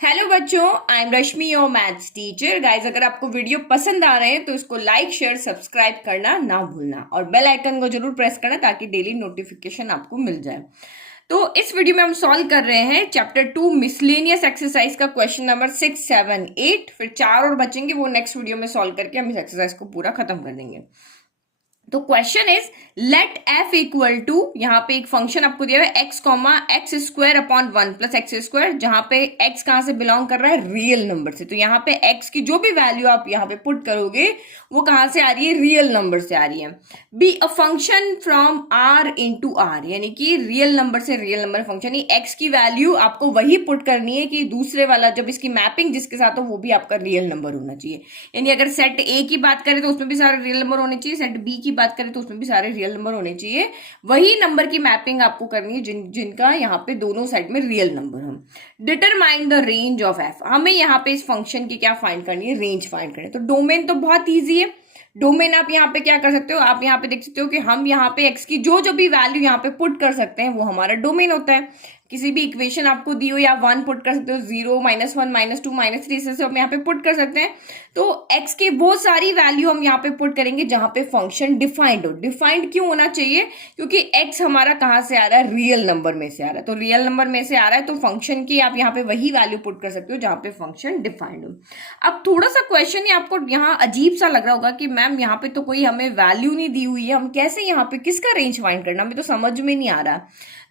Hello बच्चों, I am Rashmi your maths teacher. Guys, अगर आपको वीडियो पसंद आ रहे हैं तो इसको लाइक शेयर सब्सक्राइब करना ना भूलना और बेल आइकन को जरूर प्रेस करना ताकि डेली नोटिफिकेशन आपको मिल जाए। तो इस वीडियो में हम सॉल्व कर रहे हैं चैप्टर 2 मिसलेनियस एक्सरसाइज का क्वेश्चन नंबर 6, 7, 8। फिर 4 और बचेंगे, वो नेक्स्ट वीडियो में सॉल्व करके हम इस एक्सरसाइज को पूरा खत्म कर देंगे। तो question is let F equal to, यहाँ पे एक फंक्शन आपको दिया हुआ है X comma X square upon 1 plus X square, जहां पे एक्स कहां से बिलोंग कर रहा है, रियल नंबर से। तो यहाँ पे एक्स की जो भी वैल्यू आप यहाँ पे पुट करोगे वो कहां से आ रही है, रियल नंबर से आ रही है। Be a function from R into R, यानी कि रियल नंबर से रियल नंबर फंक्शन, एक्स की वैल्यू आपको वही पुट करनी है कि दूसरे वाला जब इसकी मैपिंग जिसके साथ हो वो भी आपका रियल नंबर होना चाहिए। यानी अगर सेट ए की बात करें तो उसमें भी सारे रियल नंबर होने चाहिए, सेट बी की बात करें तो उसमें भी सारे रियल नंबर होने चाहिए। वही नंबर की मैपिंग आपको करनी है जिनका यहाँ पे दोनों साइड में रियल नंबर हो। Determine the range of F, हमें यहाँ पे इस फंक्शन की क्या फाइंड करनी है, रेंज फाइंड करनी है। तो डोमेन तो बहुत ईजी है। डोमेन आप यहाँ पे क्या कर सकते हो, आप यहाँ पे देख सकते हो कि हम यहाँ पे एक्स की जो भी वैल्यू यहाँ पे पुट कर सकते हैं वो हमारा डोमेन होता है। किसी भी इक्वेशन आपको दी हो या 1 पुट कर सकते हो, 0, -1, -2, -3 से हम यहाँ पे पुट कर सकते हैं। तो x की बहुत सारी वैल्यू हम यहाँ पे पुट करेंगे जहां पे फंक्शन डिफाइंड हो। डिफाइंड क्यों होना चाहिए, क्योंकि x हमारा कहां से आ रहा है, रियल नंबर में से आ रहा है। तो रियल नंबर में से आ रहा है तो फंक्शन की आप यहाँ पे वही वैल्यू पुट कर सकते हो जहां पे फंक्शन डिफाइंड हो। अब थोड़ा सा क्वेश्चन ही आपको यहाँ अजीब सा लग रहा होगा कि मैम यहाँ पे तो कोई हमें वैल्यू नहीं दी हुई है, हम कैसे यहाँ पे किसका रेंज फाइंड करना, हमें तो समझ में नहीं आ रहा।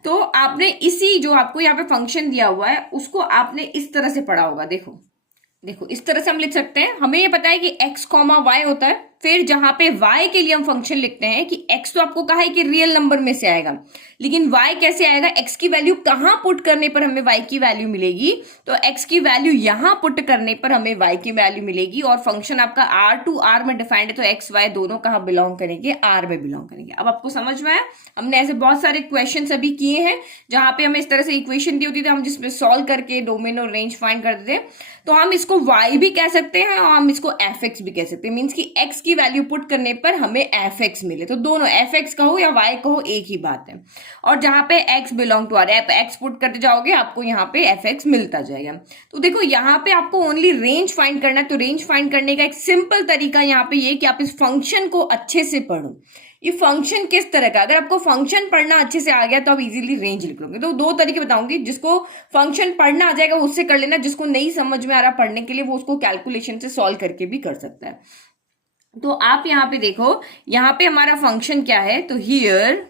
तो आपने इसी जो आपको यहाँ पे फंक्शन दिया हुआ है उसको आपने इस तरह से पढ़ा होगा। देखो इस तरह से हम लिख सकते हैं। हमें ये पता है कि x कॉमा वाई होता है, फिर जहां पे y के लिए हम फंक्शन लिखते हैं कि x तो आपको कहा है कि रियल नंबर में से आएगा, लेकिन y कैसे आएगा, x की वैल्यू कहां पुट करने पर हमें y की वैल्यू मिलेगी। तो x की वैल्यू यहां पुट करने पर हमें y की वैल्यू मिलेगी। और फंक्शन आपका r टू r में डिफाइंड है, तो x y दोनों कहां बिलोंग करेंगे, r में बिलोंग करेंगे। अब आपको समझ में आया। हमने ऐसे बहुत सारे क्वेश्चन अभी किए हैं जहां पे हमें इस तरह से इक्वेशन दी होती थी, हम जिसमें सॉल्व करके डोमेन और रेंज फाइंड करते थे। तो हम इसको y भी कह सकते हैं और हम इसको fx भी कह सकते हैं। मीन्स कि x की वैल्यू पुट करने पर हमें fx मिले, तो दोनों fx कहो या y कहो एक ही बात है। और जहां पे x belong to r, x put करते जाओगे आपको यहाँ पे fx मिलता जाएगा। तो देखो यहाँ पे आपको ओनली रेंज फाइंड करना है। तो रेंज फाइंड करने का एक सिंपल तरीका यहाँ पे ये कि आप इस फंक्शन को अच्छे से पढ़ो। ये फंक्शन किस तरह का, अगर आपको फंक्शन पढ़ना अच्छे से आ गया तो आप इजीली रेंज लिख लोगे। तो दो तरीके बताऊंगी, जिसको फंक्शन पढ़ना आ जाएगा उससे कर लेना, जिसको नहीं समझ में आ रहा पढ़ने के लिए वो उसको कैलकुलेशन से सॉल्व करके भी कर सकता है। तो आप यहाँ पे देखो, यहाँ पे हमारा फंक्शन क्या है, तो हियर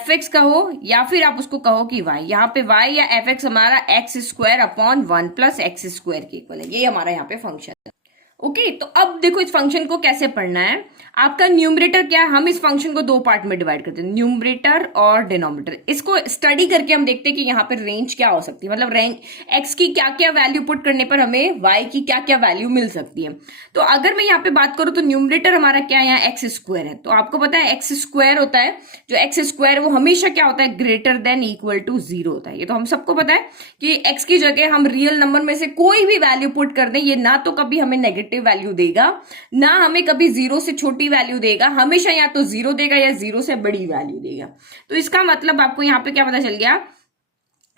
fx कहो या फिर आप उसको कहो कि y, यहाँ पे y या fx हमारा x square upon 1 plus X square के इक्वल है। ये हमारा यहाँ पे फंक्शन है। ओके, तो अब देखो इस फंक्शन को कैसे पढ़ना है। आपका न्यूमरेटर क्या है, हम इस फंक्शन को दो पार्ट में डिवाइड करते हैं, न्यूमरेटर और डिनोमिनेटर। इसको स्टडी करके हम देखते हैं कि यहाँ पे रेंज क्या हो सकती है, मतलब रेंज x की क्या क्या वैल्यू पुट करने पर हमें y की क्या क्या वैल्यू मिल सकती है। तो अगर मैं यहाँ पे बात करूँ तो न्यूमरेटर हमारा क्या है, यहाँ एक्स स्क्वायर है। तो आपको पता है एक्स स्क्वायर होता है, जो एक्स स्क्वायर वो हमेशा क्या होता है, ग्रेटर देन इक्वल टू 0 होता है। ये तो हम सबको पता है कि x की जगह हम रियल नंबर में से कोई भी वैल्यू पुट कर दें, ये ना तो कभी हमें नेगेटिव वैल्यू देगा ना हमें कभी 0 से छोटी वैल्यू देगा, हमेशा या तो 0 देगा या 0 से बड़ी वैल्यू देगा। तो इसका मतलब आपको यहाँ पे क्या पता चल गया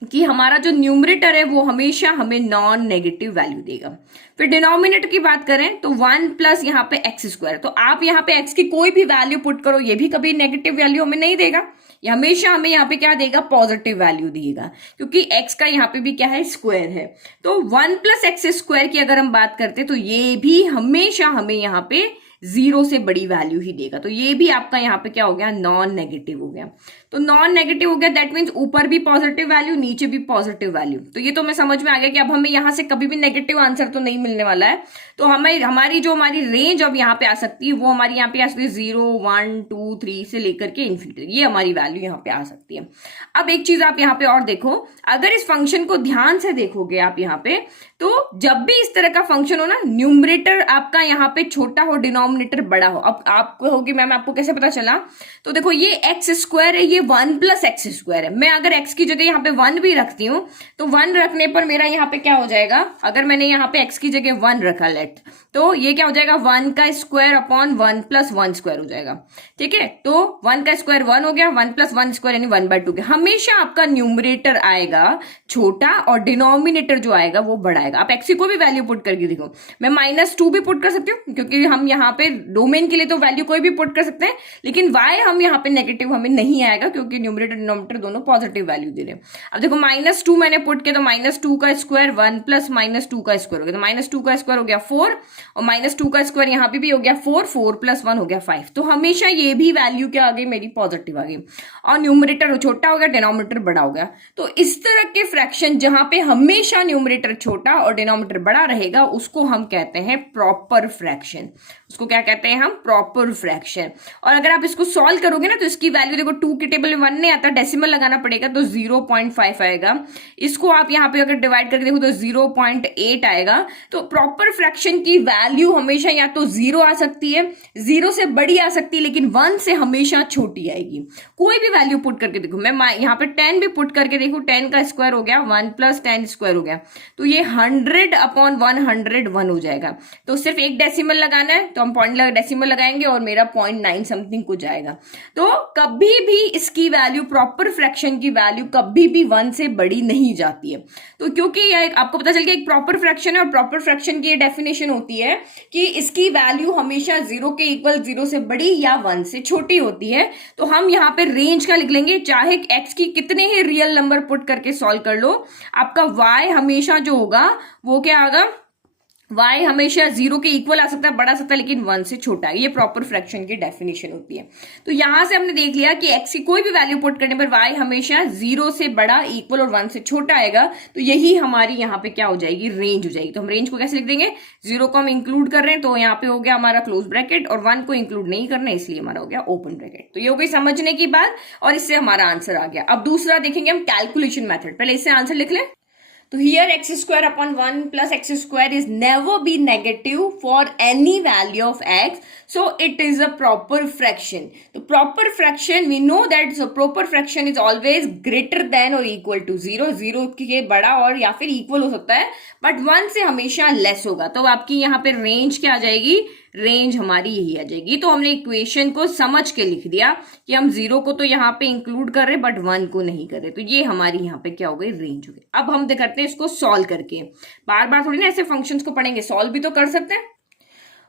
कि हमारा जो न्यूमरेटर है वो हमेशा हमें नॉन नेगेटिव वैल्यू देगा। फिर डिनोमिनेटर की बात करें तो 1 प्लस यहाँ पे एक्स स्क्वायर, तो आप यहाँ पे x की कोई भी वैल्यू पुट करो ये भी कभी नेगेटिव वैल्यू हमें नहीं देगा, ये हमेशा हमें यहाँ पे क्या देगा, पॉजिटिव वैल्यू देगा, क्योंकि x का यहाँ पे भी क्या है, स्क्वायर है। तो 1 प्लस एक्स स्क्वायर की अगर हम बात करते तो ये भी हमेशा हमें यहाँ पे 0 से बड़ी वैल्यू ही देगा। तो ये भी आपका यहाँ पे क्या हो गया, नॉन नेगेटिव हो गया। तो नॉन नेगेटिव हो गया, दैट मीन्स ऊपर भी पॉजिटिव वैल्यू नीचे भी पॉजिटिव वैल्यू। तो ये तो मैं समझ में आ गया कि अब हमें यहाँ से कभी भी नेगेटिव आंसर तो नहीं मिलने वाला है। तो हमारी जो हमारी रेंज अब यहाँ पे आ सकती है वो हमारी यहाँ पे आ सकती है 0, 1, 2, 3 से लेकर के इन्फिनिटी, ये हमारी वैल्यू यहाँ पे आ सकती है। अब एक चीज आप यहाँ पे और देखो, अगर इस फंक्शन को ध्यान से देखोगे आप यहाँ पे, तो जब भी इस तरह का फंक्शन हो ना, न्यूमरेटर आपका यहाँ पे छोटा हो, डिनोमिनेटर डिनोमिनेटर बड़ा हो। अब आपको होगी मैम आपको कैसे पता चला, तो देखो ये एक्स स्क्वायर है, ये 1 प्लस एक्स स्क्वायर है। मैं अगर एक्स की जगह यहाँ पे 1 भी रखती हूँ तो 1 रखने पर मेरा यहाँ पे क्या हो जाएगा, अगर मैंने यहाँ पे एक्स की जगह 1 रखा लेट, तो ये क्या हो जाएगा 1 का स्क्वायर अपॉन 1 प्लस 1 स्क्वायर हो जाएगा। ठीक है, तो 1 का स्क्वायर 1 हो गया, 1 प्लस 1 स्क्वायर यानी 1/2 के। हमेशा आपका न्यूमरेटर आएगा छोटा और डिनोमिनेटर जो आएगा वो बड़ा आएगा। आप एक्स की कोई भी वैल्यू पुट करके देखो, मैं -2 भी पुट कर सकती हूँ क्योंकि हम यहाँ पे डोमेन के लिए तो वैल्यू कोई भी पुट कर सकते हैं, लेकिन वाई हम यहाँ पे नेगेटिव हमें नहीं आएगा क्योंकि न्यूमरेटर डिनोमिनेटर दोनों पॉजिटिव वैल्यू दे रहे हैं। अब देखो -2 मैंने पुट किया तो -2 का स्क्वायर 1 प्लस -2 का स्क्वायर हो गया, तो -2 का स्क्वायर हो गया 4 और -2 का स्क्वायर यहाँ पे भी हो गया 4, 4 प्लस 1 हो गया 5। तो हमेशा ये भी वैल्यू क्या आ गई मेरी पॉजिटिव आ गई और न्यूमरेटर छोटा हो गया डिनोमिनेटर बड़ा हो गया। तो इस तरह के फ्रैक्शन जहां पे हमेशा न्यूमरेटर छोटा और डिनोमिनेटर बड़ा रहेगा उसको हम कहते हैं प्रॉपर फ्रैक्शन। उसको क्या कहते हैं हम, प्रॉपर फ्रैक्शन। और अगर आप इसको सॉल्व करोगे ना तो इसकी वैल्यू देखो 2 के टेबल में 1 नहीं आता, डेसिमल लगाना पड़ेगा तो 0.5 आएगा। इसको आप यहाँ पे अगर डिवाइड करके देखो तो 0.8 आएगा। तो प्रॉपर फ्रैक्शन की वैल्यू हमेशा या तो 0 आ सकती है, 0 से बड़ी आ सकती है, लेकिन 1 से हमेशा छोटी आएगी। कोई भी वैल्यू पुट करके देखो, मैं यहाँ पे 10 भी पुट करके देखो, 10 का स्क्वायर हो गया 1 प्लस 10 स्क्वायर हो गया, तो ये 100 अपॉन 101 हो जाएगा। तो सिर्फ एक डेसिमल लगाना है तो हम डेसिमल लगाएंगे और मेरा 0.9 समथिंग को जाएगा। तो कभी भी इसकी वैल्यू, प्रॉपर फ्रैक्शन की वैल्यू कभी भी 1 से बड़ी नहीं जाती है। तो क्योंकि यह आपको पता चल गया एक प्रॉपर फ्रैक्शन है और प्रॉपर फ्रैक्शन की डेफिनेशन होती है कि इसकी वैल्यू हमेशा 0 के इक्वल, 0 से बड़ी या 1 से छोटी होती है। तो हम यहाँ पे रेंज का लिख लेंगे, चाहे x की कितने ही रियल नंबर पुट करके सॉल्व कर लो, आपका y हमेशा जो होगा वो क्या आएगा, y हमेशा 0 के इक्वल आ सकता है, बड़ा सकता है, लेकिन 1 से छोटा है। ये प्रॉपर फ्रैक्शन की डेफिनेशन होती है। तो यहां से हमने देख लिया कि x की कोई भी वैल्यू पुट करने पर y हमेशा 0 से बड़ा, इक्वल और 1 से छोटा आएगा। तो यही हमारी यहाँ पे क्या हो जाएगी, रेंज हो जाएगी। तो हम रेंज को कैसे लिख देंगे, 0 को हम इंक्लूड कर रहे हैं तो यहाँ पे हो गया हमारा क्लोज ब्रैकेट, और 1 को इंक्लूड नहीं करना है इसलिए हमारा हो गया ओपन ब्रैकेट। तो ये हो गई समझने की बात और इससे हमारा आंसर आ गया। अब दूसरा देखेंगे हम कैलकुलेशन मेथड। पहले इससे आंसर लिख लें। तो here x square upon 1 plus x square is never be negative for any value of x, so it is a proper fraction. तो proper fraction we know that so proper fraction is always greater than or equal to 0, 0 के बड़ा और या फिर equal हो सकता है, but 1 से हमेशा लेस होगा। तो आपकी यहाँ पे रेंज क्या आ जाएगी, रेंज हमारी यही आ जाएगी। तो हमने इक्वेशन को समझ के लिख दिया कि हम 0 को तो यहाँ पे इंक्लूड कर रहे बट 1 को नहीं कर रहे, तो ये हमारी यहाँ पे क्या हो गई, रेंज हो गई। अब हम करते हैं इसको सॉल्व करके, बार बार थोड़ी ना ऐसे फंक्शंस को पढ़ेंगे, सॉल्व भी तो कर सकते हैं।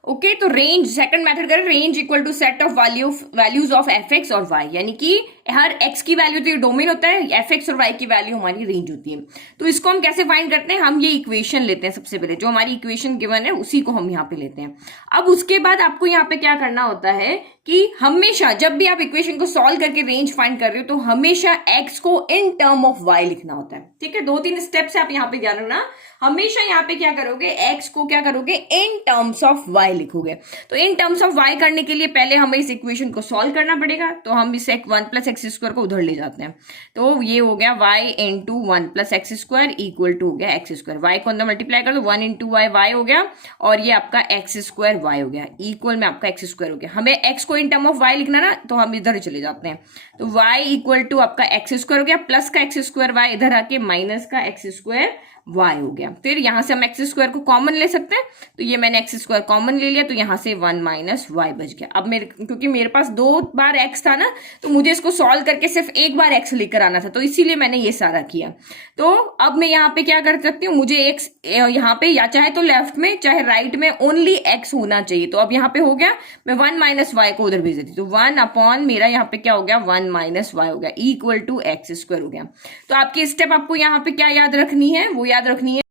ओके, तो रेंज सेकंड मेथड करें, range equal to set of values of F X और वाई, यानी कि हर एक्स की वैल्यू तो डोमेन होता है, एफ एक्स और वाई की वैल्यू हमारी रेंज होती है। तो इसको हम कैसे फाइंड करते हैं, हम ये इक्वेशन लेते हैं सबसे पहले, जो हमारी इक्वेशन गिवन है उसी को हम यहाँ पे लेते हैं। अब उसके बाद आपको यहाँ पे क्या करना होता है कि हमेशा जब भी आप इक्वेशन को सॉल्व करके रेंज फाइंड कर रहे हो तो हमेशा एक्स को इन टर्म ऑफ वाई लिखना होता है। ठीक है, 2-3 स्टेप्स आप यहाँ पे ध्यान रखना। हमेशा यहाँ पे क्या करोगे, एक्स को क्या करोगे, इन टर्म्स ऑफ वाई लिखोगे। तो इन टर्म्स ऑफ वाई करने के लिए पहले हमें इस इक्वेशन को सॉल्व करना पड़ेगा। तो हम इस 1 प्लस एक्स स्क्वायर को उधर ले जाते हैं, तो ये हो गया Y into 1 plus X square equal to हो गया एक्स स्क्वायर। वाई को अंदर मल्टीप्लाई कर दो, 1 इंटू वाई, वाई हो गया, और ये आपका एक्स स्क्वायर वाई हो गया, इक्वल में आपका एक्स स्क्वायर हो गया। हमें एक्स को इन टर्म ऑफ वाई लिखना ना, तो हम इधर चले जाते हैं। तो वाई इक्वल टू आपका एक्स स्क्वायर हो गया, प्लस का एक्स स्क्वायर वाई, इधर आके माइनस का एक्स स्क्वायर y हो गया। फिर यहां से हम एक्स स्क्वायर को कॉमन ले सकते हैं, तो ये मैंने एक्स स्क्वायर कॉमन ले लिया, तो यहां से 1 माइनस वाई बच गया। अब क्योंकि मेरे पास 2 बार x था ना, तो मुझे इसको सॉल्व करके सिर्फ एक बार x लेकर आना था, तो इसीलिए मैंने ये सारा किया। तो अब मैं यहाँ पे क्या कर सकती हूँ, मुझे x यहाँ पे या चाहे तो लेफ्ट में चाहे राइट में ओनली x होना चाहिए। तो अब यहाँ पे हो गया, मैं 1 माइनस वाई को उधर भेज देती, तो 1 अपॉन मेरा यहाँ पे क्या हो गया, 1 माइनस वाई हो गया, इक्वल टू एक्स स्क्वायर हो गया। तो आपकी स्टेप आपको यहाँ पे क्या याद रखनी है, वो याद रखनी है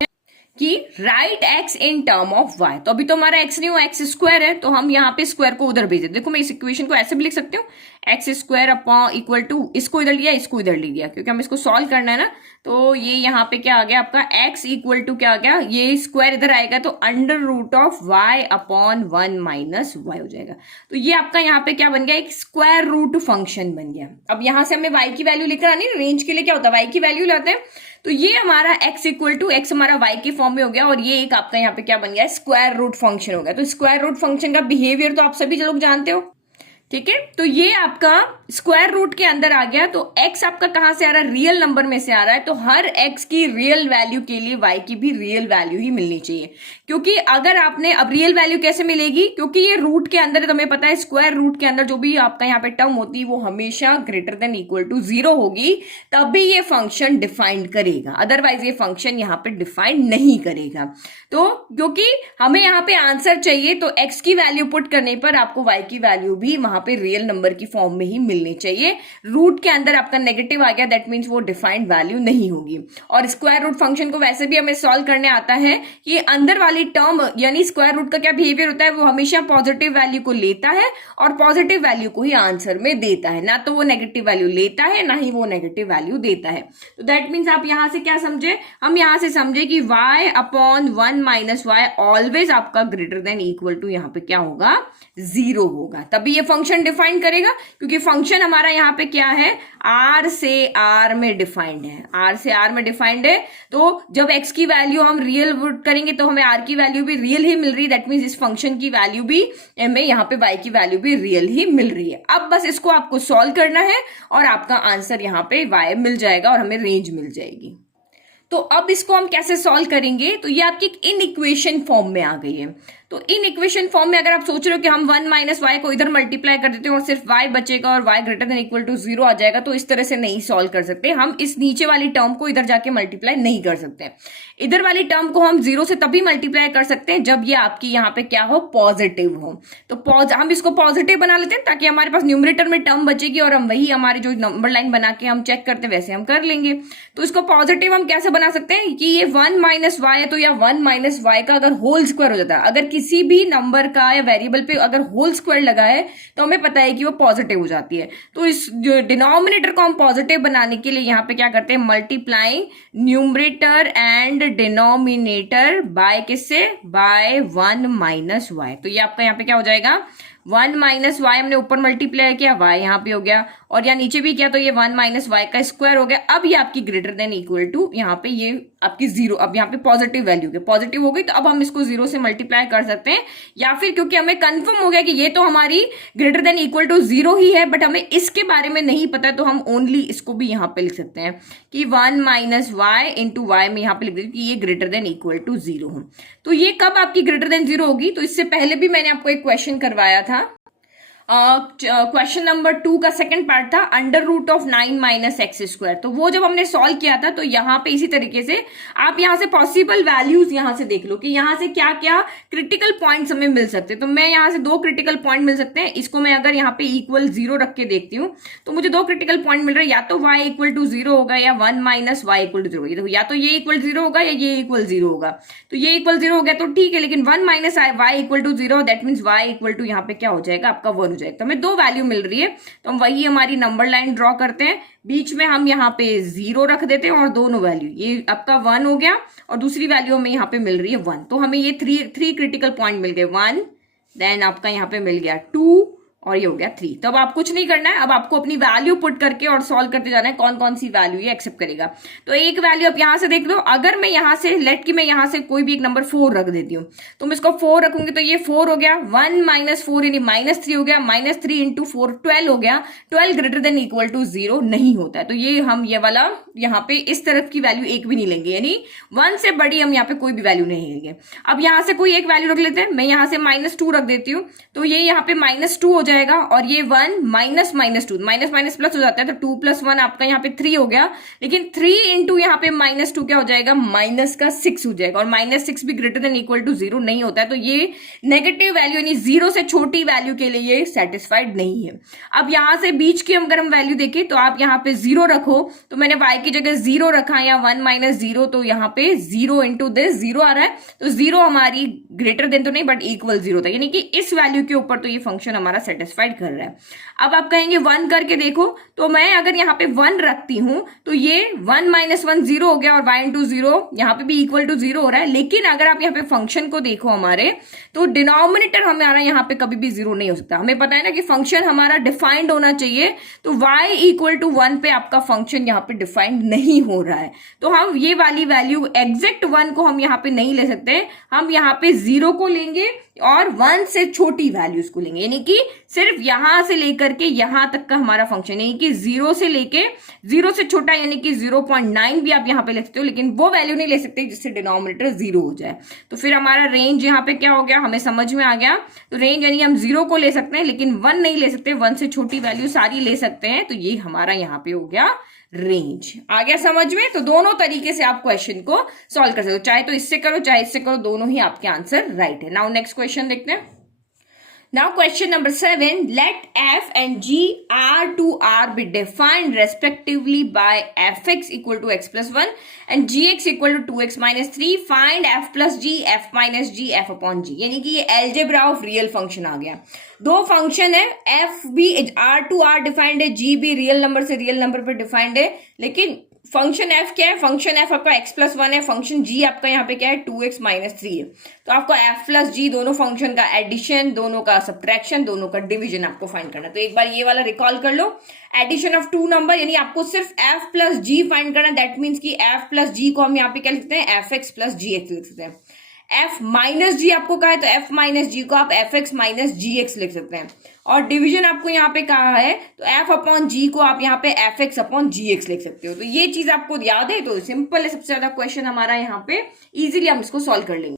कि write X in term of Y. तो अभी तो हमारा एक्स नहीं हो, एक्स स्क्वायर है, तो हम यहाँ पे स्क्वायर को उधर भेज देते। देखो मैं इस इक्वेशन को ऐसे भी लिख सकती हूँ, X square upon equal to, इसको इधर लिया, इसको इधर ले लिया, क्योंकि हम इसको सॉल्व करना है ना। तो ये यहाँ पे क्या आ गया आपका x इक्वल टू क्या आ गया, ये स्क्वायर इधर आएगा तो under root of y upon 1 minus Y हो जाएगा। तो ये आपका यहाँ पे क्या बन गया, एक स्क्वायर रूट फंक्शन बन गया। अब यहाँ से हमें y की वैल्यू लेकर आनी, रेंज के लिए क्या होता है, y की वैल्यू लाते हैं, तो ये हमारा x इक्वल टू x हमारा y के फॉर्म में हो गया और ये एक आपका यहाँ पे क्या बन गया, स्क्वायर रूट फंक्शन हो गया। तो स्क्वायर रूट फंक्शन का बिहेवियर तो आप सभी लोग जानते हो, ठीक है। तो ये आपका स्क्वायर रूट के अंदर आ गया। तो x आपका कहां से आ रहा है, रियल नंबर में से आ रहा है। तो हर x की रियल वैल्यू के लिए y की भी रियल वैल्यू ही मिलनी चाहिए, क्योंकि अगर आपने, अब रियल वैल्यू कैसे मिलेगी, क्योंकि ये रूट के अंदर तुम्हें पता है स्क्वायर रूट के अंदर जो भी आपका यहाँ पे टर्म होती है वो हमेशा ग्रेटर देन इक्वल टू 0 होगी, तभी ये फंक्शन डिफाइंड करेगा, अदरवाइज ये फंक्शन यहाँ पे डिफाइंड नहीं करेगा। तो क्योंकि हमें यहाँ पे आंसर चाहिए, तो x की वैल्यू पुट करने पर आपको y की वैल्यू भी वहां पे रियल नंबर की फॉर्म में ही मिलनी चाहिए। रूट के अंदर आपका नेगेटिव आ गया, दैट मींस वो डिफाइंड वैल्यू नहीं होगी। और स्क्वायर रूट फंक्शन को वैसे भी हमें सॉल्व करने आता है कि अंदर वाली टर्म यानी स्क्वायर रूट का क्या बिहेवियर होता है, वो हमेशा पॉजिटिव वैल्यू को लेता है और पॉजिटिव वैल्यू को ही आंसर में देता है, ना तो वो नेगेटिव वैल्यू लेता है ना ही वो नेगेटिव वैल्यू देता है। तो दैट मीन्स आप यहां से क्या समझे, हम यहां से समझे कि y upon 1 minus why always आपका ग्रेटर देन इक्वल टू यहाँ पे क्या होगा, 0 होगा, तभी ये फंक्शन डिफाइन करेगा। क्योंकि फंक्शन हमारा यहाँ पे क्या है, r से r में डिफाइंड है, r से r में डिफाइंड है। तो जब x की वैल्यू हम रियल करेंगे तो हमें r की वैल्यू भी रियल ही मिल रही है, दैट मीन्स इस फंक्शन की वैल्यू भी हमें यहाँ पे y की वैल्यू भी रियल ही मिल रही है। अब बस इसको आपको सॉल्व करना है और आपका आंसर यहाँ पे y मिल जाएगा और हमें रेंज मिल जाएगी। तो अब इसको हम कैसे सॉल्व करेंगे, तो ये आपकी इन इक्वेशन फॉर्म में आ गई है। तो इन इक्वेशन फॉर्म में अगर आप सोच रहे हो कि हम 1 माइनस वाई को इधर मल्टीप्लाई कर देते हैं और सिर्फ y बचेगा और y greater than equal to 0 आ जाएगा, तो इस तरह से नहीं सॉल्व कर सकते। हम इस नीचे वाली टर्म को इधर जाके मल्टीप्लाई नहीं कर सकते। इधर वाली टर्म को हम 0 से तभी मल्टीप्लाई कर सकते हैं जब ये आपकी यहाँ पे क्या हो, पॉजिटिव हो। तो हम इसको पॉजिटिव बना लेते हैं ताकि हमारे पास न्यूमरेटर में टर्म बचेगी और हम वही हमारे जो नंबर लाइन बना के हम चेक करते हैं वैसे हम कर लेंगे। तो इसको पॉजिटिव हम कैसे बना सकते हैं कि ये 1 माइनस वाई है, तो या 1 माइनस वाई का अगर होल स्क्वायर हो जाता है, अगर किसी भी नंबर का या वेरिएबल पे अगर होल स्क्वायर लगा है तो हमें पता है कि वो पॉजिटिव हो जाती है। तो इस डिनोमिनेटर को हम पॉजिटिव बनाने के लिए यहाँ पे क्या करते हैं, multiplying numerator and denominator by किससे, बाय 1 माइनस वाई। तो ये आपका यहाँ पे क्या हो जाएगा, 1 माइनस वाई हमने ऊपर मल्टीप्लाई किया, y यहाँ पे हो गया और यहाँ नीचे भी किया, तो ये 1 माइनस वाई का स्क्वायर हो गया। अब ये आपकी ग्रेटर देन इक्वल टू यहाँ पे ये आपकी 0, अब यहाँ पे पॉजिटिव वैल्यू के पॉजिटिव हो गई, तो अब हम इसको 0 से मल्टीप्लाई कर सकते हैं। या फिर क्योंकि हमें कंफर्म हो गया कि ये तो हमारी ग्रेटर देन इक्वल टू 0 ही है, बट हमें इसके बारे में नहीं पता, तो हम ओनली इसको भी यहाँ पे लिख सकते हैं कि 1 माइनस वाई इंटू वाई में यहाँ पे लिख देते कि ये ग्रेटर देन इक्वल टू 0 हो। तो ये कब आपकी ग्रेटर देन 0 होगी, तो इससे पहले भी मैंने आपको एक क्वेश्चन करवाया था। क्वेश्चन नंबर 2 का सेकंड पार्ट था under root of 9 minus X square. तो वो जब हमने सॉल्व किया था तो यहाँ पे इसी तरीके से आप यहाँ से पॉसिबल वैल्यूज यहाँ से देख लो कि यहाँ से क्या क्या क्रिटिकल पॉइंट्स हमें मिल सकते हैं। तो मैं यहाँ से 2 क्रिटिकल पॉइंट मिल सकते हैं। इसको मैं अगर यहाँ पे इक्वल 0 रख के देखती हूँ तो मुझे 2 क्रिटिकल पॉइंट मिल रहे हैं, या तो y इक्वल टू 0 होगा या 1 माइनस वाई इक्वल टू 0 होगा। या तो ये इक्वल 0 होगा या ये इक्वल 0 होगा। तो ये इक्वल 0 हो गया तो ठीक है, लेकिन 1 minus Y equal to 0 that means y equal to यहाँ पे क्या हो जाएगा, आपका 1 हो जाएगा। तो हमें 2 वैल्यू मिल रही है, तो हम वही हमारी नंबर लाइन ड्रॉ करते हैं। बीच में हम यहाँ पे 0 रख देते हैं और दोनों वैल्यू, ये आपका 1 हो गया और दूसरी वैल्यू हमें यहाँ पे मिल रही है 1। तो हमें ये 3 क्रिटिकल पॉइंट मिल गए, 1 देन आपका यहाँ पे मिल गया 2 और ये हो गया 3। तो अब आप कुछ नहीं करना है, अब आपको अपनी वैल्यू पुट करके और सॉल्व करते जाना है कौन कौन सी वैल्यू ये एक्सेप्ट करेगा। तो एक वैल्यू आप यहाँ से देख लो, अगर मैं यहाँ से लेट की मैं यहाँ से कोई भी एक नंबर 4 रख देती हूँ, तो मैं इसको 4 रखूंगी तो ये 4 हो गया, 1 माइनस 4 यानी -3 हो गया, -3 इंटू 4 12 हो गया। 12 ग्रेटर देन इक्वल टू 0 नहीं होता है, तो ये हम ये वाला यहाँ पे इस तरफ की वैल्यू एक भी नहीं लेंगे, यानी 1 से बड़ी हम यहाँ पे कोई भी वैल्यू नहीं लेंगे। अब यहाँ से कोई एक वैल्यू रख लेते हैं, मैं यहाँ से -2 रख देती हूँ, तो ये यहाँ पे -2 हो जाएगा और ये 1 माइनस -2 माइनस माइनस प्लस हो जाता है, तो 2 + 1 आपका यहाँ पे 3 हो गया। लेकिन 3 इंटू यहाँ पे -2 क्या हो जाएगा, -6 हो जाएगा और -6 भी ग्रेटर देन इक्वल टू 0 नहीं होता है। तो ये नेगेटिव वैल्यू यानी 0 से छोटी वैल्यू के लिए ये सेटिस्फाइड नहीं है। अब यहाँ से बीच की अगर हम वैल्यू देखें तो आप यहाँ पे 0 रखो, तो मैंने y की जगह 0 रखा या 1 माइनस 0, तो यहाँ पे 0 इंटू दिस 0 आ रहा है। तो 0 हमारी ग्रेटर देन तो नहीं बट इक्वल 0 था, यानी कि इस वैल्यू के ऊपर तो ये फंक्शन हमारा सेटिस्फाइड सेटिस्फाइड कर रहा है। अब आप कहेंगे 1 करके देखो, तो मैं अगर यहाँ पे 1 रखती हूं तो ये 1 माइनस 1 0 हो गया और y इंटू 0 यहाँ पे भी इक्वल टू 0 हो रहा है। लेकिन अगर आप यहाँ पे फंक्शन को देखो हमारे, तो डिनोमिनेटर हमारा यहाँ पे कभी भी 0 नहीं हो सकता। हमें पता है ना कि फंक्शन हमारा डिफाइंड होना चाहिए, तो y इक्वल टू 1 पे आपका फंक्शन यहाँ पे डिफाइंड नहीं हो रहा है, तो हम ये वाली वैल्यू एग्जैक्ट 1 को हम यहाँ पे नहीं ले सकते। हम यहाँ पे 0 को लेंगे और 1 से छोटी वैल्यूज को लेंगे, यानी कि सिर्फ यहां से लेकर के यहां तक का हमारा फंक्शन, यानी कि 0 से लेके 0 से छोटा यानी कि 0.9 भी आप यहां पे ले सकते हो, लेकिन वो वैल्यू नहीं ले सकते जिससे डिनोमिनेटर 0 हो जाए। तो फिर हमारा रेंज यहाँ पे क्या हो गया, हमें समझ में आ गया। तो रेंज यानी हम 0 को ले सकते हैं लेकिन 1 नहीं ले सकते, 1 से छोटी वैल्यू सारी ले सकते हैं। तो ये हमारा यहाँ पे हो गया रेंज। आ गया समझ में? तो दोनों तरीके से आप क्वेश्चन को सॉल्व कर सकते हो, चाहे तो इससे करो चाहे इससे करो, दोनों ही आपके आंसर राइट है। नाउ नेक्स्ट क्वेश्चन देखते हैं। Now question number 7, let f and g r to r be defined respectively by fx equal to x plus 1 and gx equal to 2x minus 3. Find f plus g, f minus g, f upon g. यानी कि ये algebra of real function आ गया। दो function है, f भी r to r defined है, g भी real number से रियल नंबर पर डिफाइंड है, लेकिन फंक्शन f क्या है, फंक्शन f आपका x प्लस 1 है, फंक्शन g आपका यहाँ पे क्या है 2x माइनस 3 है। तो आपको f प्लस g दोनों फंक्शन का एडिशन, दोनों का सब्ट्रैक्शन, दोनों का डिवीजन आपको फाइंड करना है। तो एक बार ये वाला रिकॉल कर लो, एडिशन ऑफ टू नंबर, यानी आपको सिर्फ f प्लस g फाइंड करना है। दैट मीन्स कि f प्लस g को हम यहाँ पे क्या लिखते हैं, fx प्लस gx लिख सकते हैं। f माइनस जी आपको कहा है तो f माइनस जी को आप fx माइनस gx लिख सकते हैं। और डिवीजन आपको यहाँ पे कहा है तो f अपॉन g को आप यहाँ पे fx अपॉन gx लिख सकते हो। तो ये चीज आपको याद है तो सिंपल है, सबसे ज्यादा क्वेश्चन हमारा यहाँ पे इजीली हम इसको सॉल्व कर लेंगे।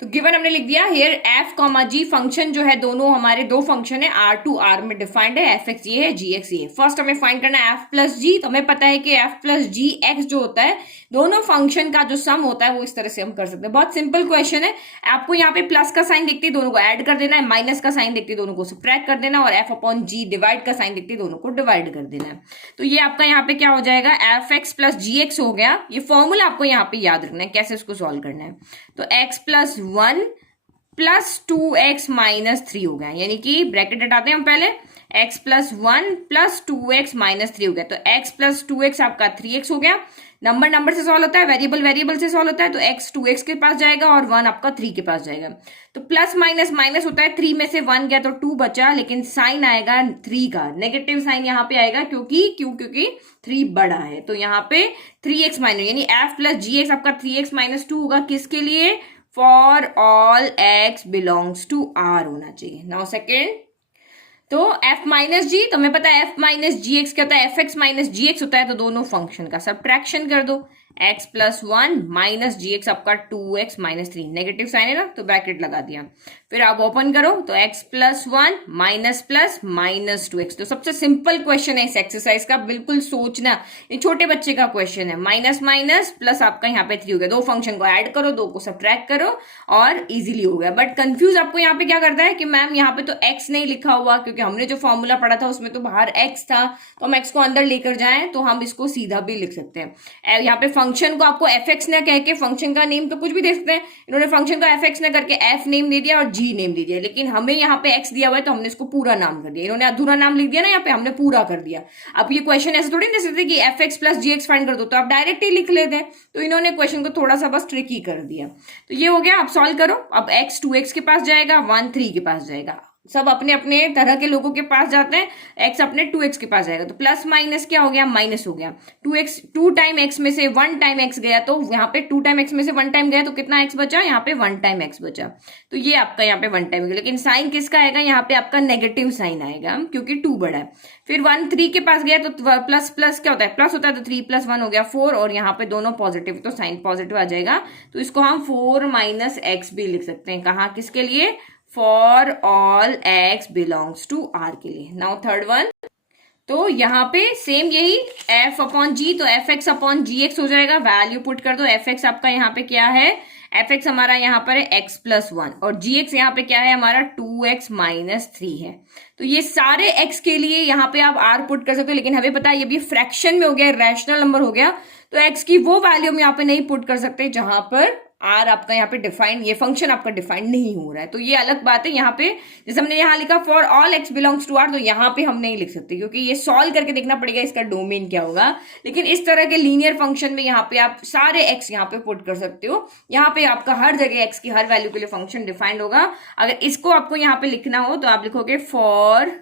तो गिवन हमने लिख दिया here f comma g function जो है, दोनों हमारे दो फंक्शन है r टू r में डिफाइंड है, fx ये है gx ये है। फर्स्ट हमें फाइंड करना है f प्लस g, तो हमें पता है कि f प्लस जी एक्स जो होता है दोनों फंक्शन का जो सम होता है वो इस तरह से हम कर सकते हैं। बहुत सिंपल क्वेश्चन है, आपको यहाँ पे प्लस का साइन देखते दोनों को ऐड कर देना है, माइनस का साइन देखते दोनों को सब्ट्रैक्ट कर देना, और f अपॉन जी डिवाइड का साइन देखते दोनों को डिवाइड कर देना है। तो ये आपका यहाँ पे क्या हो जाएगा, fx प्लस gx हो गया। ये फॉर्मूला आपको यहाँ पे याद रखना है कैसे उसको सॉल्व करना है। तो x plus 1 plus 2x minus 3 हो गया, यानी कि ब्रैकेट हटाते हैं हम पहले, x plus 1 plus 2x minus 3 हो गया। तो x प्लस 2x आपका 3x हो गया। नंबर से सॉल्व होता है, वेरिएबल से सॉल्व होता है, तो x 2x के पास जाएगा और 1 आपका 3 के पास जाएगा। तो प्लस माइनस माइनस होता है, 3 में से 1 गया तो 2 बचा, लेकिन साइन आएगा 3 का, नेगेटिव साइन यहाँ पे आएगा क्योंकि 3 बड़ा है। तो यहाँ पे 3x माइनस यानी f प्लस जी एक्स आपका 3x माइनस 2 होगा, किसके लिए, for all x belongs to r होना चाहिए। नाउ सेकेंड, तो f माइनस जी, तो हमें पता है f माइनस जी एक्स क्या होता है, fx माइनस जी एक्स होता है। तो दोनों फंक्शन का सब्ट्रैक्शन कर दो, x प्लस 1 माइनस जी एक्स आपका 2x माइनस 3, नेगेटिव साइन है ना तो ब्रैकेट लगा दिया। फिर आप ओपन करो तो x plus 1 minus plus minus 2x। तो सबसे सिंपल क्वेश्चन है इस एक्सरसाइज का, बिल्कुल सोचना, ये छोटे बच्चे का क्वेश्चन है। माइनस माइनस प्लस आपका यहाँ पे 3 हो गया, दो फंक्शन को ऐड करो, दो को सब्ट्रैक्ट करो और इजीली हो गया। बट कंफ्यूज आपको यहाँ पे क्या करता है कि मैम यहाँ पे तो x नहीं लिखा हुआ, क्योंकि हमने जो फॉर्मूला पढ़ा था उसमें तो बाहर x था, तो हम x को अंदर लेकर जाएं तो हम इसको सीधा भी लिख सकते हैं। यहाँ पे फंक्शन को आपको fx ना कह के फंक्शन का नेम तो कुछ भी दे सकते हैं, इन्होंने फंक्शन का fx ना करके f नेम दे दिया और g नेम दे दिया, लेकिन हमें यहाँ पे x दिया हुआ है तो हमने इसको पूरा नाम कर दिया, इन्होंने अधूरा नाम लिख दिया ना, यहाँ पे हमने पूरा कर दिया। अब ये क्वेश्चन ऐसे थोड़ी दे सकते कि fx प्लस gx फाइंड कर दो, तो आप डायरेक्ट ही लिख लेते हैं, तो इन्होंने क्वेश्चन को थोड़ा सा बस ट्रिकी कर दिया। तो ये हो गया, आप सॉल्व करो। अब x 2x के पास जाएगा, 1 3 के पास जाएगा, सब अपने अपने तरह के लोगों के पास जाते हैं। x अपने 2x के पास जाएगा, तो प्लस माइनस क्या हो गया, माइनस हो गया। 2 टाइम x में से 1 टाइम x गया, तो यहाँ पे 2 टाइम x में से 1 टाइम गया तो कितना x बचा, यहाँ पे 1 टाइम x बचा। तो ये आपका यहाँ पे 1 टाइम गया, लेकिन साइन किसका आएगा, यहाँ पे आपका नेगेटिव साइन आएगा क्योंकि 2 बड़ा है। फिर 1 3 के पास गया तो प्लस प्लस क्या होता है, प्लस होता है, तो 3 प्लस 1 हो गया 4, और यहाँ पे दोनों पॉजिटिव तो साइन पॉजिटिव आ जाएगा। तो इसको हम 4 माइनस x भी लिख सकते हैं, कहाँ, किसके लिए, for all x belongs to r के लिए। नाउ थर्ड वन, तो यहाँ पे सेम यही f अपॉन जी, तो fx अपॉन gx हो जाएगा, वैल्यू पुट कर दो। fx आपका यहाँ पे क्या है, fx हमारा यहाँ पर है x प्लस 1 और gx यहाँ पे क्या है हमारा 2x माइनस 3 है। तो ये सारे x के लिए यहाँ पे आप r पुट कर सकते हो, लेकिन हमें पता है ये भी फ्रैक्शन में हो गया, रैशनल नंबर हो गया, तो x की वो वैल्यू हम यहाँ पे नहीं पुट कर सकते जहां पर आर आपका यहाँ पे डिफाइन, ये फंक्शन आपका डिफाइन नहीं हो रहा है, तो ये अलग बात है। यहाँ पे जैसे हमने यहाँ लिखा for all X belongs to R, तो यहाँ पे हम नहीं लिख सकते क्योंकि ये सॉल्व करके देखना पड़ेगा इसका डोमेन क्या होगा। लेकिन इस तरह के लीनियर फंक्शन में यहाँ पे आप सारे एक्स यहाँ पे पुट कर सकते हो। यहाँ पे आपका हर जगह एक्स की हर वैल्यू के लिए फंक्शन डिफाइंड होगा। अगर इसको आपको यहाँ पे लिखना हो तो आप लिखोगे for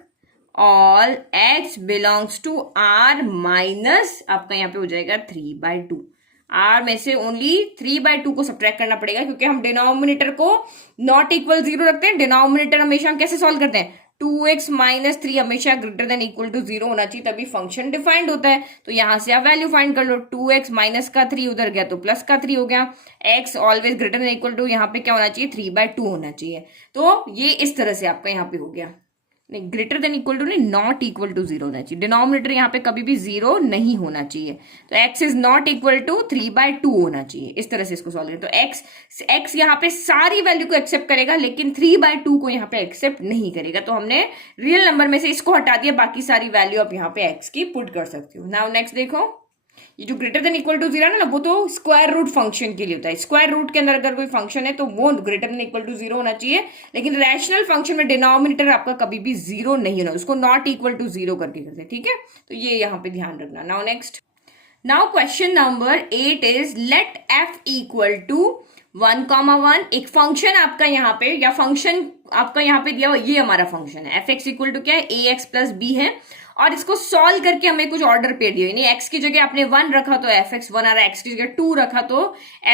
all X belongs to R minus आपका यहाँ पे हो जाएगा 3/2। आर में से ओनली 3/2 को सब्ट्रैक्ट करना पड़ेगा क्योंकि हम डिनोमिनेटर को नॉट इक्वल 0 रखते हैं। डिनोमिनेटर हमेशा हम कैसे सॉल्व करते हैं, 2x माइनस 3 हमेशा ग्रेटर देन इक्वल टू 0 होना चाहिए, तभी फंक्शन डिफाइंड होता है। तो यहां से आप वैल्यू फाइंड कर लो, 2x माइनस का 3 उधर गया तो प्लस का 3 हो गया। x always greater than equal to यहाँ पे क्या होना चाहिए, 3/2 होना चाहिए। तो ये इस तरह से आपका यहाँ पे हो गया, नहीं ग्रेटर देन इक्वल टू नहीं, नॉट इक्वल टू 0 होना चाहिए। डिनोमिनेटर यहाँ पे कभी भी 0 नहीं होना चाहिए, तो x is not equal to 3/2 होना चाहिए। इस तरह से इसको सॉल्व करें तो x यहाँ पे सारी वैल्यू को एक्सेप्ट करेगा लेकिन 3/2 को यहाँ पे एक्सेप्ट नहीं करेगा। तो हमने रियल नंबर में से इसको हटा दिया, बाकी सारी वैल्यू आप यहाँ पे x की पुट कर सकते हो। नाउ नेक्स्ट देखो, ये जो ग्रेटर देन इक्वल टू 0 है ना, वो तो स्क्वायर रूट फंक्शन के लिए होता है। स्क्वायर रूट के अंदर अगर कोई फंक्शन है तो वो ग्रेटर देन इक्वल टू 0 होना चाहिए, लेकिन रैशनल फंक्शन में डिनोमिनेटर आपका कभी भी 0 नहीं होना, उसको नॉट इक्वल टू 0 करके करते हैं, ठीक है। तो ये यहाँ पे ध्यान रखना। Now next, now question number 8 is let f equal to 1,1। एक फंक्शन आपका यहाँ पे, या फंक्शन आपका यहाँ पे दिया हुआ, ये हमारा फंक्शन है। f(x) इक्वल टू क्या है, ax प्लस b है, और इसको सॉल्व करके हमें कुछ ऑर्डर पे दिए, यानी x की जगह आपने 1 रखा तो fx 1 आ रहा है, x की जगह 2 रखा तो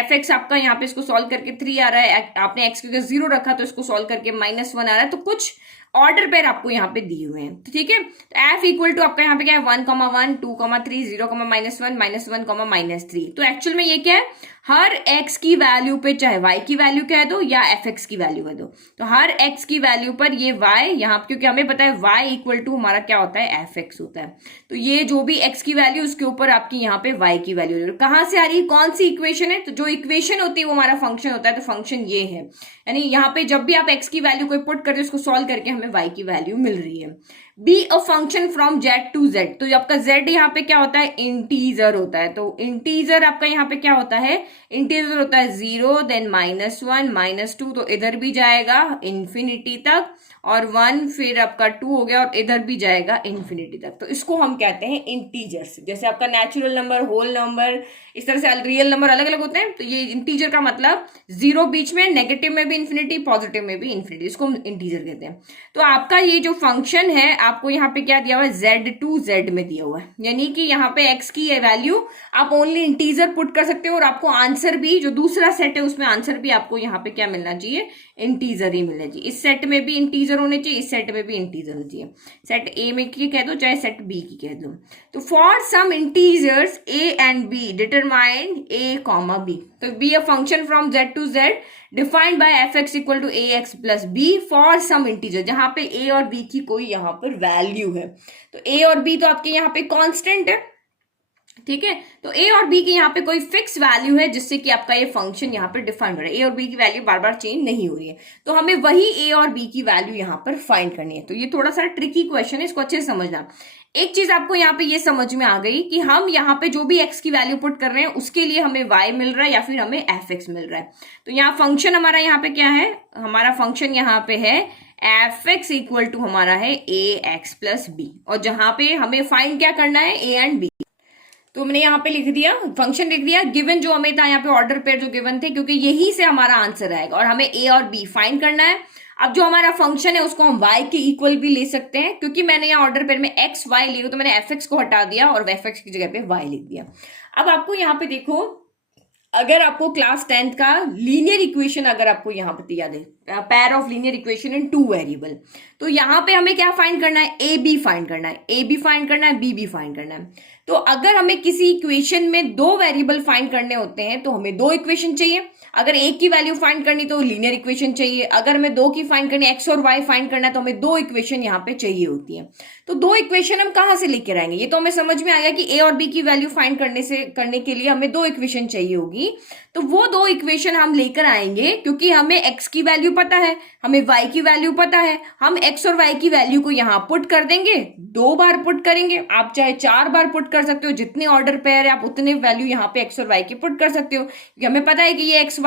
fx आपका यहाँ पे इसको सॉल्व करके 3 आ रहा है, आपने x की जगह 0 रखा तो इसको सॉल्व करके -1 आ रहा है। तो कुछ ऑर्डर पेयर आपको यहाँ पे दिए हुए हैं, तो ठीक है। तो f इक्वल टू आपका यहाँ पे क्या है, 1,1 2,3 0,-1 -1 -3। तो एक्चुअल में ये क्या है, हर x की वैल्यू पे चाहे y की वैल्यू कह दो या fx की वैल्यू कह दो, तो हर x की वैल्यू पर ये y यहाँ, क्योंकि हमें पता है y इक्वल टू हमारा क्या होता है, fx होता है। तो ये जो भी x की वैल्यू उसके ऊपर आपकी यहाँ पे y की वैल्यू कहाँ से आ रही है, कौन सी इक्वेशन है, तो जो इक्वेशन होती है वो हमारा फंक्शन होता है। तो फंक्शन ये है, यानी यहाँ पे जब भी आप x की वैल्यू को पुट करते हो उसको सॉल्व करके हमें y की वैल्यू मिल रही है। Be a function from z to z, तो आपका z यहाँ पे क्या होता है, इंटीजर होता है। तो इंटीजर आपका यहाँ पे क्या होता है, इंटीजर होता है 0 देन -1 -2, तो इधर भी जाएगा इन्फिनिटी तक, और 1 फिर आपका 2 हो गया और इधर भी जाएगा इन्फिनिटी तक। तो इसको हम कहते हैं इंटीजर्स। जैसे आपका नेचुरल नंबर, होल नंबर, इस तरह से रियल नंबर अलग अलग होते हैं। तो ये इंटीजर का मतलब 0 बीच में, नेगेटिव में भी इन्फिनिटी, पॉजिटिव में भी इन्फिनिटी, इसको हम इंटीजर कहते हैं। तो आपका ये जो फंक्शन है आपको यहाँ पे क्या दिया हुआ है, z टू z में दिया हुआ है, यानी कि यहाँ पे x की वैल्यू आप ओनली इंटीजर पुट कर सकते हो, और आपको आंसर भी, जो दूसरा सेट है उसमें आंसर भी आपको यहाँ पे क्या मिलना चाहिए, इंटीजर ही मिलना चाहिए। इस सेट में भी इंटीजर होने चाहिए, इस सेट में भी इंटीजर होना चाहिए। सेट ए में की कह दो चाहे सेट बी की कह दो। तो for some integers a and b determine a, b, तो be a function from z to z defined by fx equal to ax plus b for some integer, जहां पे a और b की कोई यहाँ पर वैल्यू है। तो a और b तो आपके यहाँ पे कांस्टेंट है, ठीक है। तो a और b की यहाँ पे कोई फिक्स वैल्यू है जिससे कि आपका ये फंक्शन यहाँ पर डिफाइन हो रहा है। a और b की वैल्यू बार बार चेंज नहीं हो रही है, तो हमें वही a और b की वैल्यू यहाँ पर फाइंड करनी है। तो ये थोड़ा सा ट्रिकी क्वेश्चन है, इसको अच्छे से समझना। एक चीज आपको यहाँ पे ये समझ में आ गई कि हम यहाँ पे जो भी x की वैल्यू पुट कर रहे हैं उसके लिए हमें y मिल रहा है या फिर हमें fx मिल रहा है। तो यहाँ फंक्शन हमारा यहाँ पे क्या है, हमारा फंक्शन यहाँ पे है fx इक्वल टू हमारा है ax प्लस b, और जहां पे हमें फाइंड क्या करना है, a एंड b। तो हमने यहाँ पे लिख दिया, फंक्शन लिख दिया, गिवन जो हमें था यहाँ पे ऑर्डर पेयर जो गिवन थे, क्योंकि यही से हमारा आंसर आएगा, और हमें a और b फाइंड करना है। अब जो हमारा फंक्शन है उसको हम y के इक्वल भी ले सकते हैं, क्योंकि मैंने यहाँ ऑर्डर पेयर में x y लिया तो मैंने fx को हटा दिया और fx की जगह पे y लिख दिया। अब आपको यहाँ पे देखो, अगर आपको क्लास 10th का लीनियर इक्वेशन अगर आपको यहाँ पे याद है, pair of linear equation in 2 variable, तो यहाँ पे हमें क्या फाइंड करना है, ए बी फाइंड करना है, ए बी फाइंड करना है, बी बी फाइंड करना है। तो अगर हमें किसी इक्वेशन में 2 वेरिएबल फाइंड करने होते हैं तो हमें 2 इक्वेशन चाहिए। अगर एक की वैल्यू फाइंड करनी तो लीनियर इक्वेशन चाहिए, अगर हमें 2 की फाइंड करनी, एक्स और वाई फाइंड करना है, तो हमें 2 इक्वेशन यहाँ पे चाहिए होती है। तो 2 इक्वेशन हम कहाँ से लेकर आएंगे, ये तो हमें समझ में आ गया कि ए और बी की वैल्यू फाइंड करने के लिए हमें 2 इक्वेशन चाहिए होगी। तो वो 2 इक्वेशन हम लेकर आएंगे, क्योंकि हमें एक्स की वैल्यू पता है, हमें वाई की वैल्यू पता है, हम एक्स और वाई की वैल्यू को यहाँ पुट कर देंगे, 2 बार पुट करेंगे, आप चाहे 4 बार पुट कर कर सकते हो, जितने ऑर्डर पेयर है आप उतने वैल्यू यहाँ पे एक्स और वाई की पुट कर सकते हो, क्योंकि हमें पता है कि ये एक्स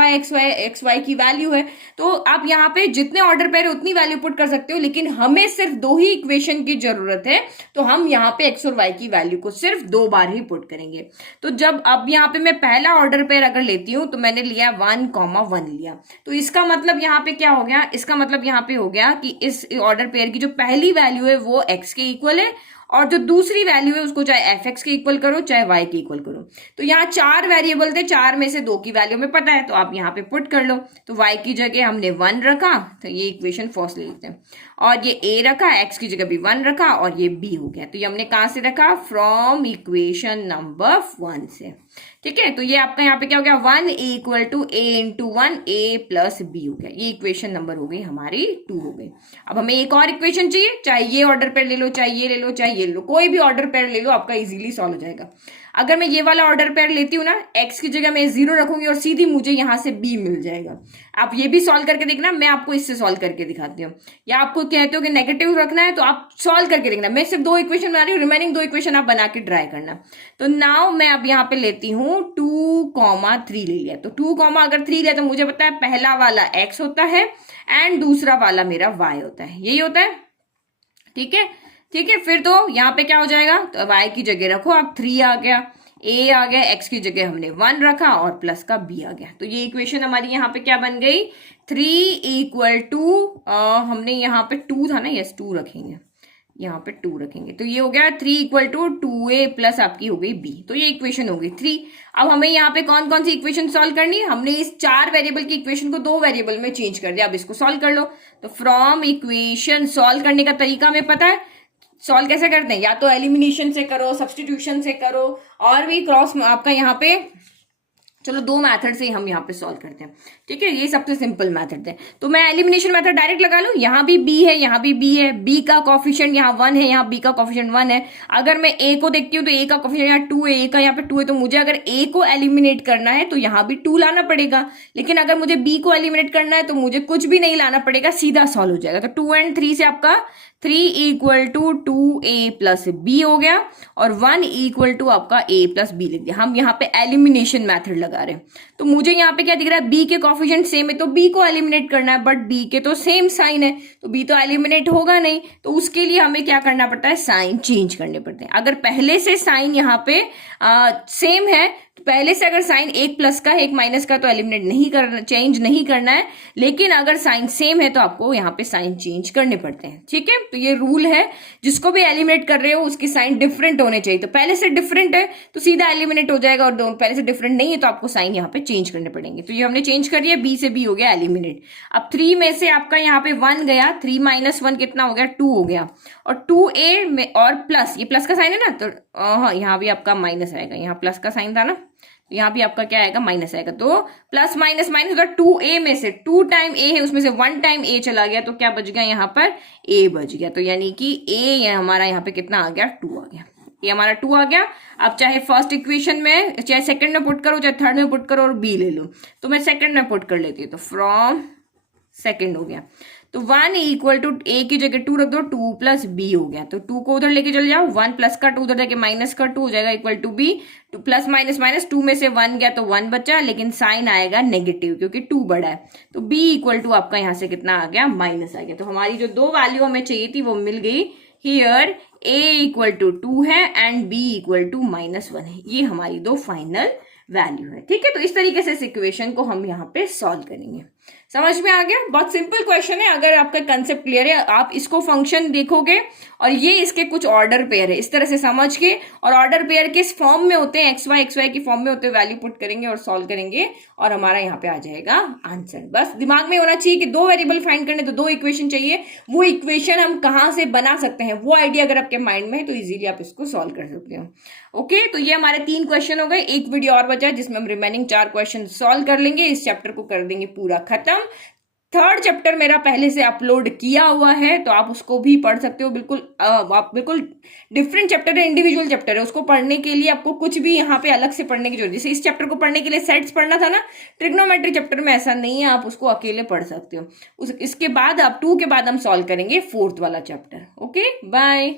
वाई की वैल्यू है। तो आप यहाँ पे जितने ऑर्डर पेयर है उतनी वैल्यू पुट कर सकते हो, लेकिन हमें सिर्फ 2 ही इक्वेशन की जरूरत है, तो हम यहाँ पे एक्स और वाई की वैल्यू को सिर्फ 2 बार ही पुट करेंगे। तो जब अब यहाँ पे मैं पहला ऑर्डर पेयर अगर लेती हूँ तो मैंने लिया 1,1 लिया, तो इसका मतलब यहाँ पे क्या हो गया, इसका मतलब यहाँ पे हो गया कि इस ऑर्डर पेयर की जो पहली वैल्यू है वो एक्स के इक्वल है, और जो दूसरी वैल्यू है उसको चाहे एफ एक्स के इक्वल करो चाहे वाई के इक्वल करो। तो यहाँ 4 वेरिएबल थे, 4 में से 2 की वैल्यू में पता है, तो आप यहाँ पे पुट कर लो। तो वाई की जगह हमने 1 रखा, तो ये इक्वेशन फर्स्ट ले लेते हैं, और ये ए रखा, एक्स की जगह भी 1 रखा, और ये बी हो गया। तो ये हमने कहां से रखा, फ्रॉम इक्वेशन नंबर 1 से। ठीक है, तो ये आपका यहाँ पे क्या हो गया, 1 equal to A into 1 A plus B हो गया। ये इक्वेशन नंबर हो गई हमारी 2 हो गई। अब हमें एक और इक्वेशन चाहिए, चाहे ये ऑर्डर पेयर ले लो, चाहे ये ले लो, चाहे ये ले लो, कोई भी ऑर्डर पेयर ले लो, आपका इजीली सॉल्व हो जाएगा। अगर मैं ये वाला ऑर्डर पेयर लेती हूँ ना, एक्स की जगह मैं 0 रखूंगी और सीधी मुझे यहाँ से बी मिल जाएगा। आप ये भी सॉल्व करके देखना, मैं आपको इससे सॉल्व करके दिखाती हूँ। या आपको कहते हो कि नेगेटिव रखना है तो आप सॉल्व करके देखना, मैं सिर्फ 2 इक्वेशन बना रही हूँ, रिमेनिंग 2 इक्वेशन आप बना के ट्राई करना। तो नाउ मैं अब यहाँ पे लेती हूँ 2,3 ले लिया। तो 2,3 लिया तो मुझे पता है पहला वाला एक्स होता है एंड दूसरा वाला मेरा वाई होता है, यही होता है। ठीक है, ठीक है, फिर तो यहाँ पे क्या हो जाएगा, तो वाई की जगह रखो आप 3 आ गया, ए आ गया, एक्स की जगह हमने 1 रखा और प्लस का बी आ गया। तो ये इक्वेशन हमारी यहाँ पे क्या बन गई, 3 इक्वल टू, हमने यहाँ पे 2 था ना, यस 2 रखेंगे, यहाँ पे 2 रखेंगे, तो ये हो गया 3 इक्वल टू 2a प्लस आपकी हो गई b। तो ये इक्वेशन हो गई 3। अब हमें यहाँ पे कौन कौन सी इक्वेशन सॉल्व करनी है, हमने इस 4 वेरिएबल की इक्वेशन को 2 वेरिएबल में चेंज कर दिया। अब इसको सॉल्व कर लो। तो फ्रॉम इक्वेशन, सॉल्व करने का तरीका हमें पता है, सॉल्व कैसे करते हैं, या तो एलिमिनेशन से करो, सब्सटीट्यूशन से करो, और भी क्रॉस आपका यहाँ पे, चलो 2 मेथड से हम यहाँ पे सॉल्व करते हैं। ठीक है, ये सबसे सिंपल मेथड है। तो मैं एलिमिनेशन मेथड डायरेक्ट लगा लूं, यहाँ भी b है, यहाँ भी b है, b का कोफिशिएंट यहाँ 1 है, यहाँ b का कोफिशिएंट 1 है। अगर मैं a को देखती हूँ तो a का कोफिशिएंट यहाँ 2 है, a का यहाँ पे 2 है, तो मुझे अगर a को एलिमिनेट करना है तो यहाँ भी 2 लाना पड़ेगा। लेकिन अगर मुझे b को एलिमिनेट करना है तो मुझे कुछ भी नहीं लाना पड़ेगा, सीधा सॉल्व हो जाएगा। तो 2 and 3 से आपका 3 equal to 2a plus b हो गया, और 1 इक्वल टू आपका a प्लस b लिख दिया। हम यहाँ पे एलिमिनेशन मेथड लगा रहे हैं। तो मुझे यहाँ पे क्या दिख रहा है, b के कोफिशिएंट सेम है तो b को एलिमिनेट करना है, बट b के तो सेम साइन है तो b तो एलिमिनेट होगा नहीं। तो उसके लिए हमें क्या करना पड़ता है, साइन चेंज करने पड़ते हैं। अगर पहले से साइन यहाँ पे सेम है, तो पहले से अगर साइन एक प्लस का है एक माइनस का, तो एलिमिनेट नहीं करना, चेंज नहीं करना है। लेकिन अगर साइन सेम है तो आपको यहाँ पे साइन चेंज करने पड़ते हैं। ठीक है, तो ये रूल है, जिसको भी एलिमिनेट कर रहे हो उसकी साइन डिफरेंट होने चाहिए। तो पहले से डिफरेंट है तो सीधा एलिमिनेट हो जाएगा, और पहले से डिफरेंट नहीं है तो आपको साइन यहाँ पे चेंज करने पड़ेंगे। तो ये हमने चेंज कर दिया, बी से बी हो गया एलिमिनेट। अब 3 में से आपका यहाँ पे 1 गया, 3 माइनस 1 कितना हो गया, 2 हो गया, और 2a में और प्लस, ये प्लस का साइन है ना, तो हाँ यहाँ भी आपका माइनस आएगा, यहाँ प्लस का साइन था ना, तो यहाँ भी आपका क्या आएगा, माइनस आएगा। तो प्लस माइनस माइनस, तो 2a में से 2 टाइम a है, उसमें से 1 टाइम a चला गया, तो क्या बच गया यहाँ पर, a बच गया। तो यानी कि a हमारा यहाँ पे कितना आ गया, 2 आ गया, ये हमारा 2 आ गया। अब चाहे फर्स्ट इक्वेशन में, चाहे सेकंड में पुट करो, चाहे थर्ड में पुट करो और b ले लो, तो मैं सेकंड में पुट कर लेती हूँ। तो फ्रॉम सेकंड हो गया, तो 1 इक्वल टू a की जगह 2 रख दो, 2 प्लस b हो गया। तो 2 को उधर लेके चले जाओ, 1 प्लस का 2 उधर जाके माइनस का 2 हो जाएगा, equal to b। 2 plus minus minus, 2 में से 1 गया तो 1 बचा, लेकिन साइन आएगा नेगेटिव क्योंकि 2 बड़ा है। तो b इक्वल टू आपका यहाँ से कितना आ गया, माइनस आ गया। तो हमारी जो 2 वैल्यू हमें चाहिए थी वो मिल गई। हियर a इक्वल टू 2 है एंड b इक्वल टू -1 है, ये हमारी 2 फाइनल वैल्यू है। ठीक है, तो इस तरीके से इस इक्वेशन को हम यहाँ पे सॉल्व करेंगे। समझ में आ गया, बहुत सिंपल क्वेश्चन है। अगर आपका कंसेप्ट क्लियर है, आप इसको फंक्शन देखोगे और ये इसके कुछ ऑर्डर पेयर है, इस तरह से समझ के, और ऑर्डर पेयर किस फॉर्म में होते हैं, एक्स वाई की फॉर्म में होते हैं, वैल्यू पुट करेंगे और सॉल्व करेंगे और हमारा यहाँ पे आ जाएगा आंसर। बस दिमाग में होना चाहिए कि 2 वेरिएबल फाइंड करने तो 2 इक्वेशन चाहिए, वो इक्वेशन हम कहाँ से बना सकते हैं, वो आइडिया अगर आपके माइंड में है तो इजीली आप इसको सॉल्व कर सकते हो। ओके, तो ये हमारे 3 क्वेश्चन हो गए, एक वीडियो और बचा है जिसमें हम रिमेनिंग 4 क्वेश्चन सॉल्व कर लेंगे, इस चैप्टर को कर देंगे पूरा खत्म। थर्ड चैप्टर मेरा पहले से अपलोड किया हुआ है, तो आप उसको भी पढ़ सकते हो। आप बिल्कुल डिफरेंट चैप्टर है, इंडिविजुअल चैप्टर है, उसको पढ़ने के लिए आपको कुछ भी यहाँ पे अलग से पढ़ने की जरूरत, जैसे इस चैप्टर को पढ़ने के लिए सेट्स पढ़ना था ना, ट्रिग्नोमेट्री चैप्टर में ऐसा नहीं है, आप उसको अकेले पढ़ सकते हो। इसके बाद आप 2 के बाद हम सॉल्व करेंगे 4th वाला चैप्टर। Okay, bye.